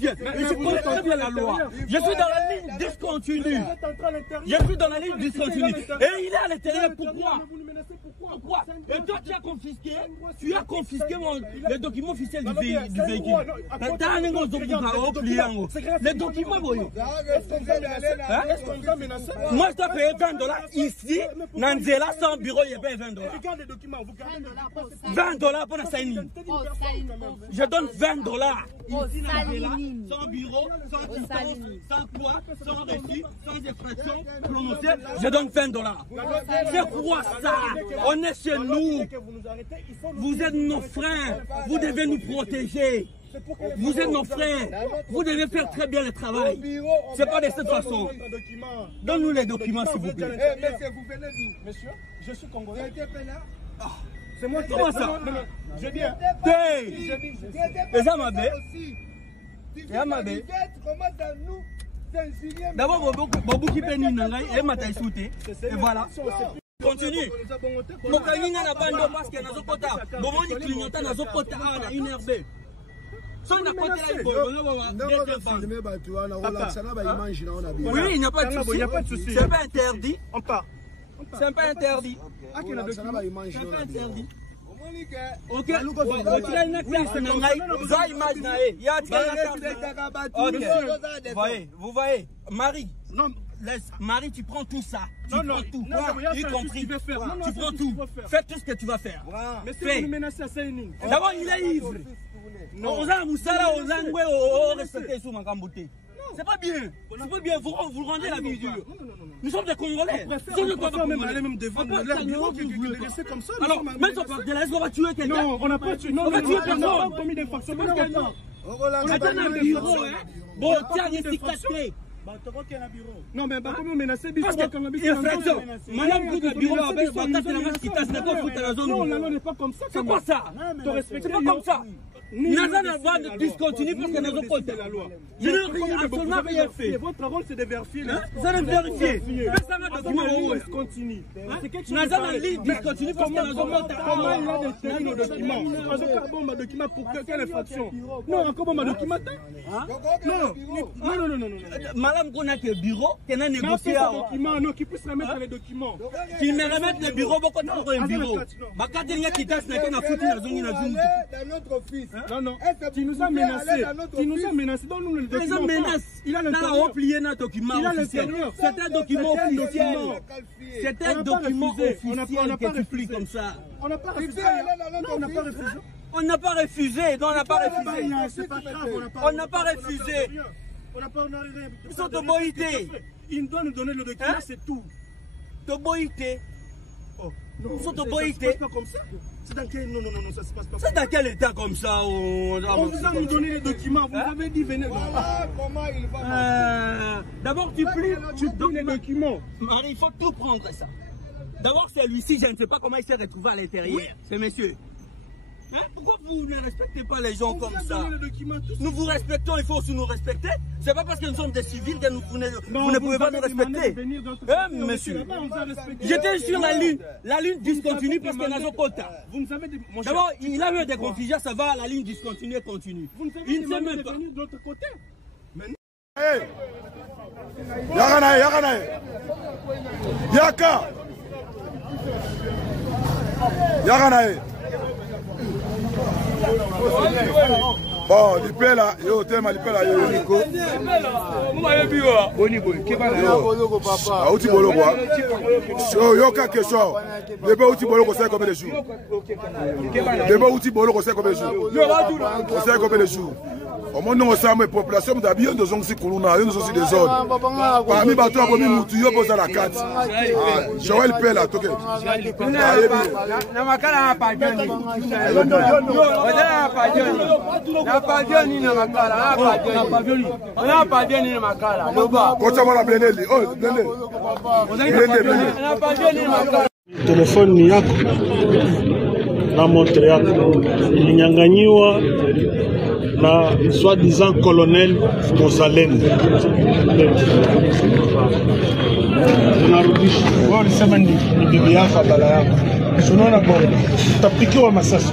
bien. Et je connais très bien la loi. Je suis dans la ligne discontinue. Je suis dans la ligne discontinue. Et il est à l'intérieur. Pourquoi? Pourquoi? Et toi, tu as confisqué les documents officiels du véhicule. Les documents, moi, je dois payer $20 ici. Nanzela, sans bureau, il y a $20. $20 pour la signing. Je donne $20. Ici, Nanzela, sans bureau, sans distance, sans quoi, sans reçu, sans effraction prononcée. Je donne $20. C'est quoi ça? On est chez nous. Vous êtes nos frères. Vous devez nous protéger. Vous êtes nos frères. Vous devez faire très bien le travail. C'est pas de cette façon. Donne-nous les documents, s'il vous plaît. Monsieur, vous venez d'où? Monsieur, je suis congolais. C'est moi qui... Comment ça? Je dis... D'abord, Bobo qui peine et Mataï Souté. Et voilà. Continue. Mokalinga na bando parce que nazo kota. Bobo ni clignota nazo kota na une RB. Oui, il n'y a pas de souci. C'est pas interdit. On part. C'est pas interdit. C'est pas interdit. Ok. Vous voyez, Marie. Non. Laisse, Marie, tu prends tout ça. Tu prends tout. Y compris. Tu prends tout. Fais tout ce que tu vas faire. Mais si vous nous menacez à Saïning. D'abord, il est ivre. C'est pas bien. C'est pas bien. Vous rendez la vie dure. Nous sommes des Congolais. Nous sommes des Congolais. Même devant leur bureau qui le laisser comme ça. Alors, même sur part de là, est-ce qu'on va tuer quelqu'un? Non, on n'a pas tué. Non, on va tuer personne. On n'a pas commis d'infraction. On a un bureau. Bon, tiens, il est cicatré. Non, mais pas comment menacer. Parce que, infraction. Madame, vous le bureau avec la masse qui tasse, n'est pas foutre la zone. Non, la loi n'est pas comme ça. C'est quoi ça? C'est pas comme ça. Naza n'a pas de discontinuer parce que nous avons compté la loi. Je n'ai absolument rien fait. Votre rôle, c'est de vérifier. Vous allez vérifier. Personne n'a de document. Discontinue. Naza n'a pas discontinue parce que nous avons compté. Comment il a détenu nos documents? Parce que bon, ma document pour quelle infraction? Non, encore ma document. Non. Madame qu'on a que bureau, qu'on a négocié. Non, qui puisse remettre les documents. Qui me remettent les bureaux, beaucoup de un bureau. Quand il y a qui tasse, il y a qui foutu la zone. Notre fils. Non. Tu nous as menacés. Donne-nous le document. Il a replié notre document officiel. C'est un document officiel. C'est un document officiel que tu plies comme ça. On n'a pas refusé. On n'a pas refusé. Non, on n'a pas refusé. C'est pas grave. On n'a pas refusé. On n'a pas rien. Ils sont de boïté. Il doit nous donner le document, c'est tout. De boïté. Ils sont de boïté. Ça se passe pas comme ça. C'est dans quel... Non, ça se passe pas. C'est dans quel état comme ça? On vous a donné les documents. Vous avez dit venez. Voilà comment il va. D'abord, tu plies les documents. Marie, il faut tout prendre ça. D'abord, celui-ci, je ne sais pas comment il s'est retrouvé à l'intérieur. C'est monsieur. Pourquoi vous ne respectez pas les gens comme ça? Nous vous respectons, il faut aussi nous respecter. C'est pas parce que nous sommes des civils que vous ne pouvez pas nous respecter. Monsieur, j'étais sur la ligne discontinue parce que nous avons quota. D'abord, il a eu des confusions, ça va, la ligne discontinue continue. Il ne sait même pas. Yakanae. Bon, l'IPE là, yo, tema l'IPE là, yo, Nico. Outi bolo quoi? Yo, quelle question? Deba outi bolo qu'on sait combien de jours? Deba outi bolo qu'on sait combien de jours? On sait combien de jours? Au moins, nous sommes une population d'habitants de zone Sikuluna, nous sommes des zones. Parmi les bateaux, nous sommes tous les la carte. Joël Pell a toqué. Telefoni ni yako na montre yako ilinyang'anyiwa na soi-disant colonel Mozalendo. Unarudisha. Wao ulisema ni bibi yako bala yako. Unaona bwana, utapikiwa masasi.